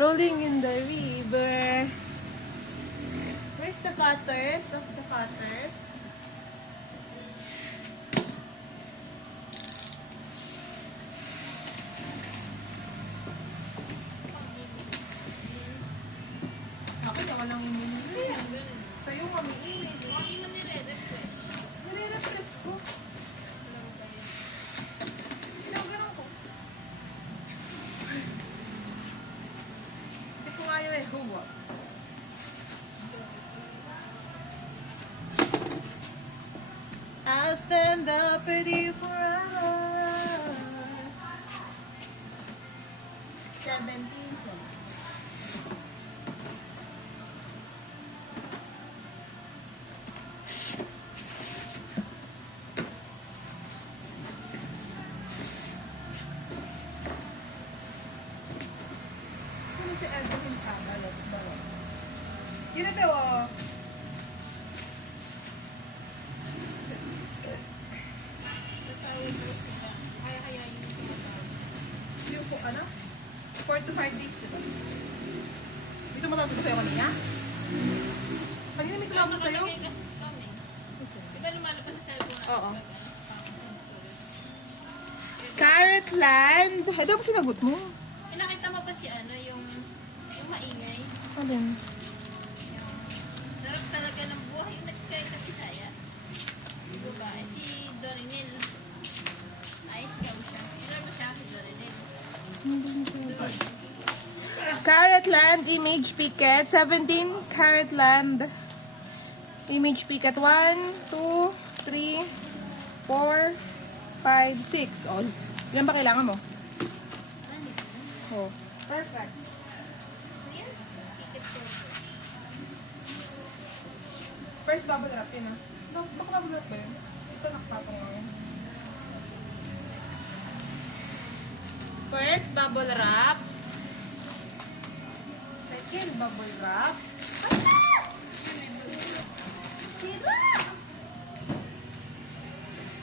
Rolling in the river. Where's the cutters of the cutters? Sa akin, ako lang ininili. Sa'yo, mamiinit. Nire-refresh ko. Ginaganon ko. Hindi ko nga yun eh. Huwa. I'll stand up with you forever. 17. Sino si Edwin Cabalot? Yun na daw, oh. Yung po, ano? 4 to 5 days, diba? Dito mo tawag ko sa'yo kanina? Kanina may tumawag ko sa'yo? Diba lumalabas sa cellphone? Oo. Carrotland! Ano ba sinagot mo? Eh, nakita mo ba si ano, yung maingay? Alin? Yung sarap talaga ng buhay yung nagkaya sa Bisaya. Yung babae, si Dorinil. Ayos ka mo siya. Ilan mo siya si Dorinil? Carrotland Image Picket 17 Carrotland Image Picket 1, 2, 3, 4, 5, 6 all. Yan ba kailangan mo? Oh. Perfect. Ayan. Ticket ko. First bubble wrap yun ah. Baka bubble wrap ba yun? Ito nakapapang ako. First bubble wrap. Second bubble wrap.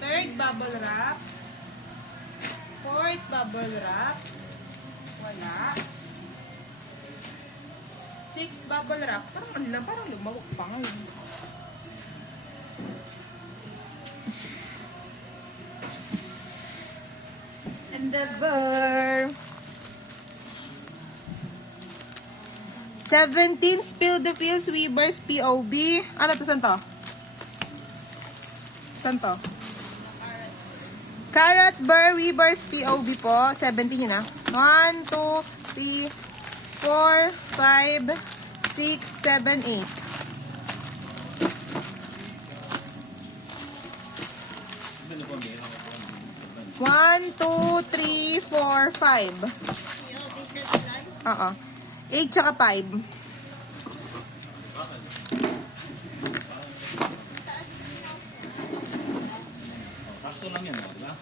Third bubble wrap. Fourth bubble wrap. Wala. Sixth bubble wrap. Parang ano lang, parang lumawak pa ngayon. Endeavor. 17 Spill the Fields Weavers POB. Ano to? Saan to? Saan to? Carrot Burr Weavers POB po. 17 yun ah. 1, 2, 3, 4, 5, 6, 7, 8. One, two, three, four, 5. Yung business line. Oo. 8 tsaka 5. Sakto lang yan, di ba?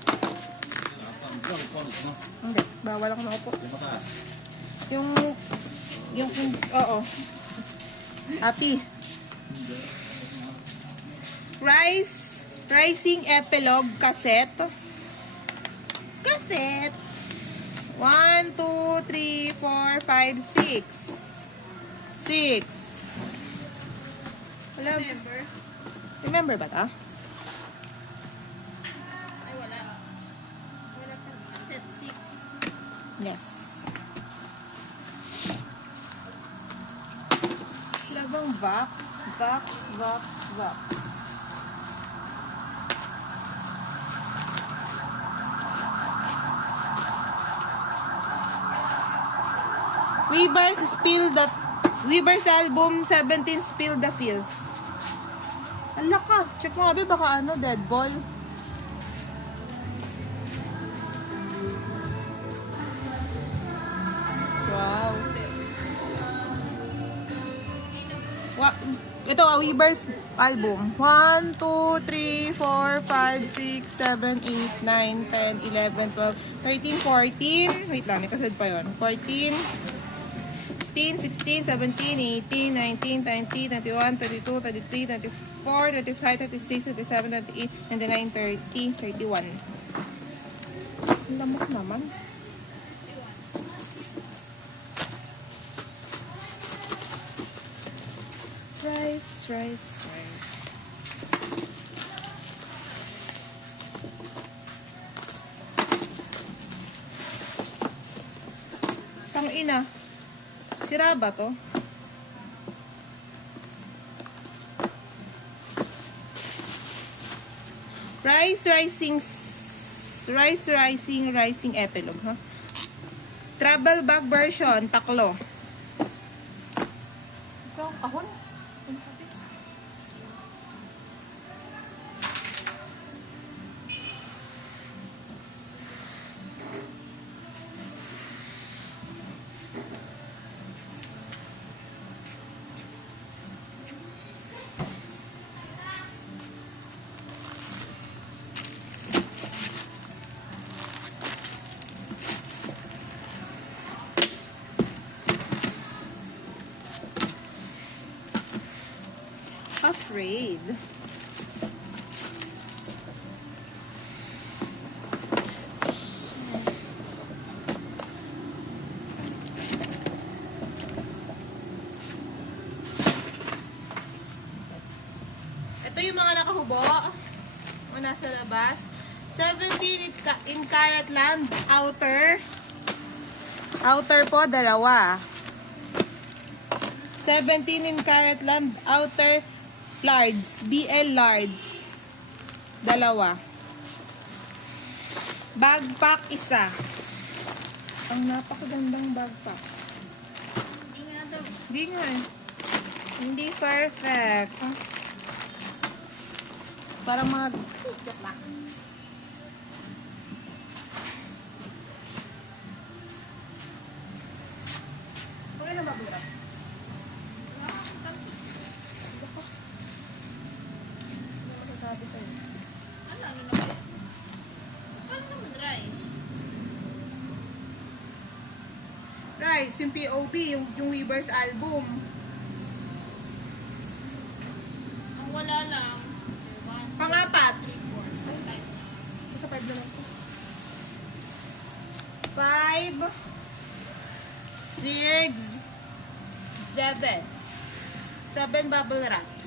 Hindi. Bawal ako naupo. Yung mataas. Yung, oo. Happy. Rising Epilogue Cassette. 1, 2, 3, 4, 5, 6. 6. Remember? Remember ba ta? Ay, wala. Wala pa. Set 6. Yes. Labang box. Weavers album 17 Spill the Fields. Ala ka. Check mo nga baka ano, dead ball. Wow. Ito, Weavers album. 1, 2, 3, 4, 5, 6, 7, 8, 9, 10, 11, 12, 13, 14. Wait lang, nakasid pa yun. 14, 15, 16, 17, 18, 19, 20, 21, 22, 23, 24, 25, 26, 27, 28, 29, 30, 31. Ang lamok naman. rice, rice, rice. Tangina. Sira ba to? Rising epilogue, ha? Travel bag version, taklo. Ito ang kahon. Afraid. Ito yung mga nakahubo. O nasa labas. 17 in carat lamb. Outer. Outer po, dalawa. 17 in carat lamb. Outer large. BL large. Dalawa. Bagpack isa. Ang napakagandang bagpack. Hindi nga daw. Hindi nga eh. Hindi perfect. Parang mga... Joke lang. Okay na mabura. Wala akong tanong. Ano masasabi sa'yo? Ano na ba yun? Paano naman rice? Rice, yung POV, yung Weaver's album. Ang wala lang. 1, Pangapat. 3, 4, 5. Basta 5 naman ko. 5, 6, 7. 7 bubble wraps.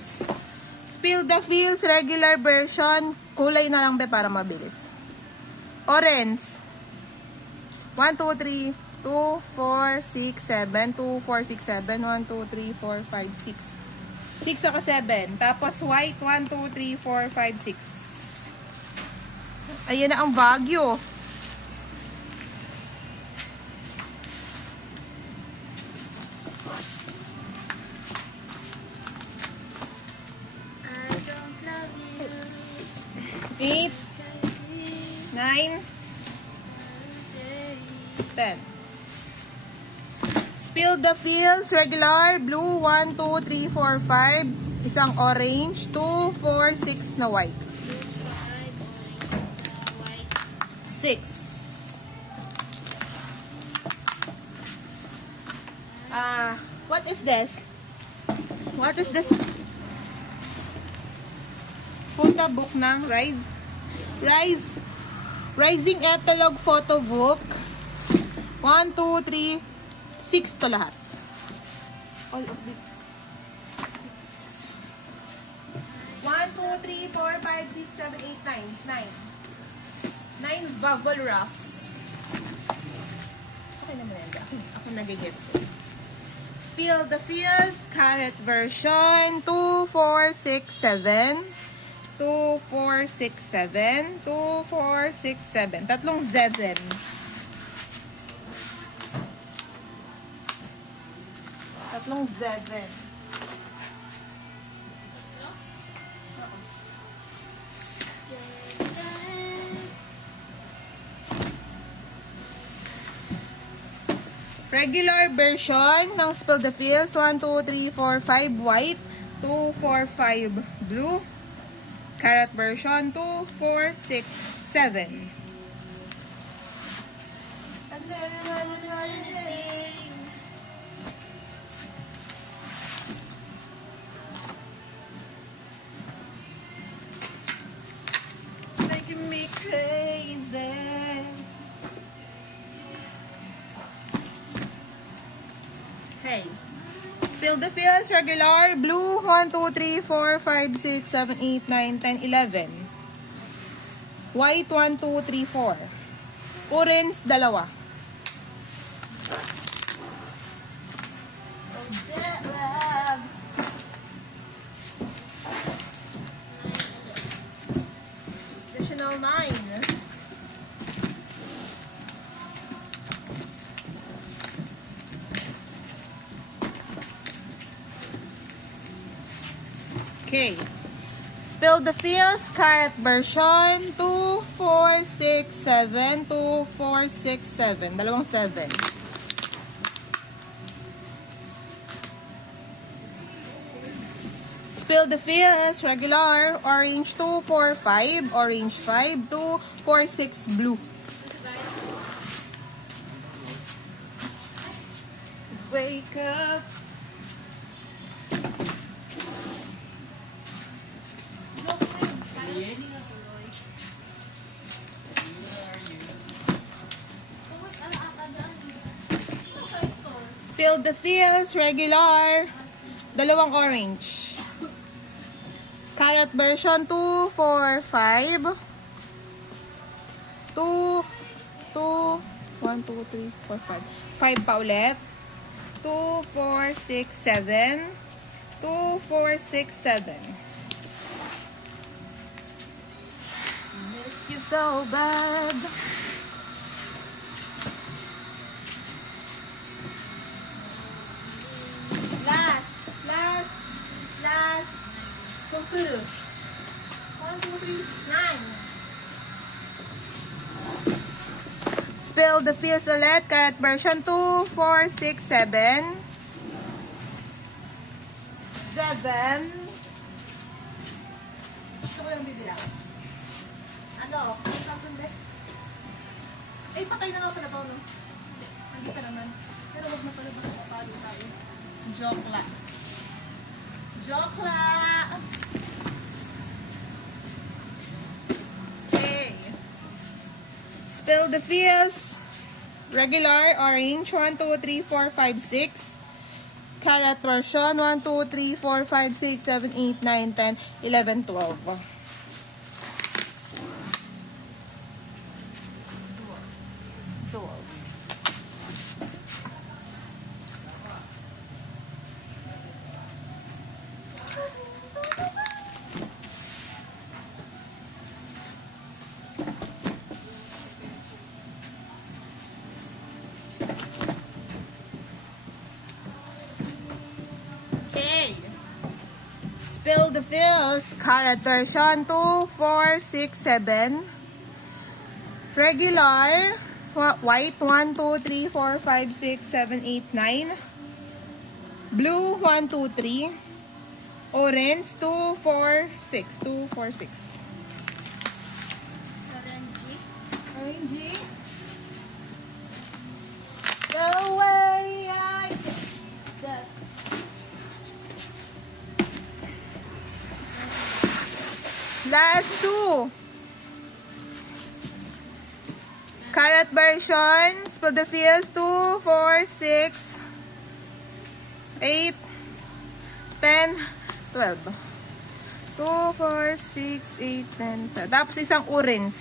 Spill the Feels regular version. Kulay na lang be para mabilis. Orange. 1, 2, 3, 2, 4, 6, 7. 2, 4, 6, 7. 1, 2, 3, 4, 5, 6. 6 saka 7. Tapos white, 1, 2, 3, 4, 5, 6. Ayan na ang Baguio. I don't love you. 8, 9, 10. Spill the Feels regular blue 1, 2, 3, 4, 5. Isang orange 2, 4, 6 na white. 5, white. 6. What is this? What is this? Photo book ng Rising Epilogue photo book. 1, 2, 3, 6 to lahat. All of this. 1, 2, 3, 4, 5, 6, 7, 8, 9. 9 bubble wraps. Okay naman yan. Ako nagigets. Spill the Feels, carrot version. 2, 4, 6, 7. 2, 4, 6, 7. 2, 4, 6, 7. Tatlong 7. Tatlong 7. Regular version ng Spill the Feels. 1, 2, 3, 4, 5 white. 2, 4, 5 blue. Carrot version. 2, 4, 6, 7. Making me crazy. Hey, Spill the fields, regular. Blue, 1, 2, 3, 4, 5, 6, 7, 8, 9, 10, 11. White, 1, 2, 3, 4. Orange, 2. Jet lag. Additional 9. Okay. Spill the fields, carrot version, 2, 4, 6, 7, 2, 4, 6, 7. Dalawang 7. Spill the fields, regular, orange, 2, 4, 5, orange 5, 2, 4, 6, blue. Wake up. Spill the fields, regular, dalawang orange. Carrot version, 2, 4, 5. 2, 2, 1, 2, 3, 4, 5. 5 pa ulit. 2, 4, 6, 7. 2, 4, 6, 7. Miss you so bad. Last. 2, 1, 2, 3, 9. Spill the fields ulit. Carrot version, 2, 4, 6, 7. 7. Gusto ko yung bibilang. Ano? Ano sabi ba? Eh, patay na nga pala ba, no? Hindi ka naman. Pero huwag na pala ba kapalo tayo? Joke lang. Joke lang! Okay. Spill the fields. Regular, orange, 1, 2, 3, 4, 5, 6. Carrot version, 1, 2, 3, 4, 5, 6, 7, 8, 9, 10, 11, 12. Okay. Spill the fields. Carrot version, 2, 4, 6, 7. Regular. White, 1, 2, 3, 4, 5, 6, 7, 8, 9. Blue, 1, 2, 3. Orange, 2, 4, 6. 2, 4, 6. Orangey. The way I get. Last 2. Carrot version. Spill the fields. 2, 4, 6, 8, 10, 12. 2, 4, 6, 8, 10, 12. Tapos isang orange.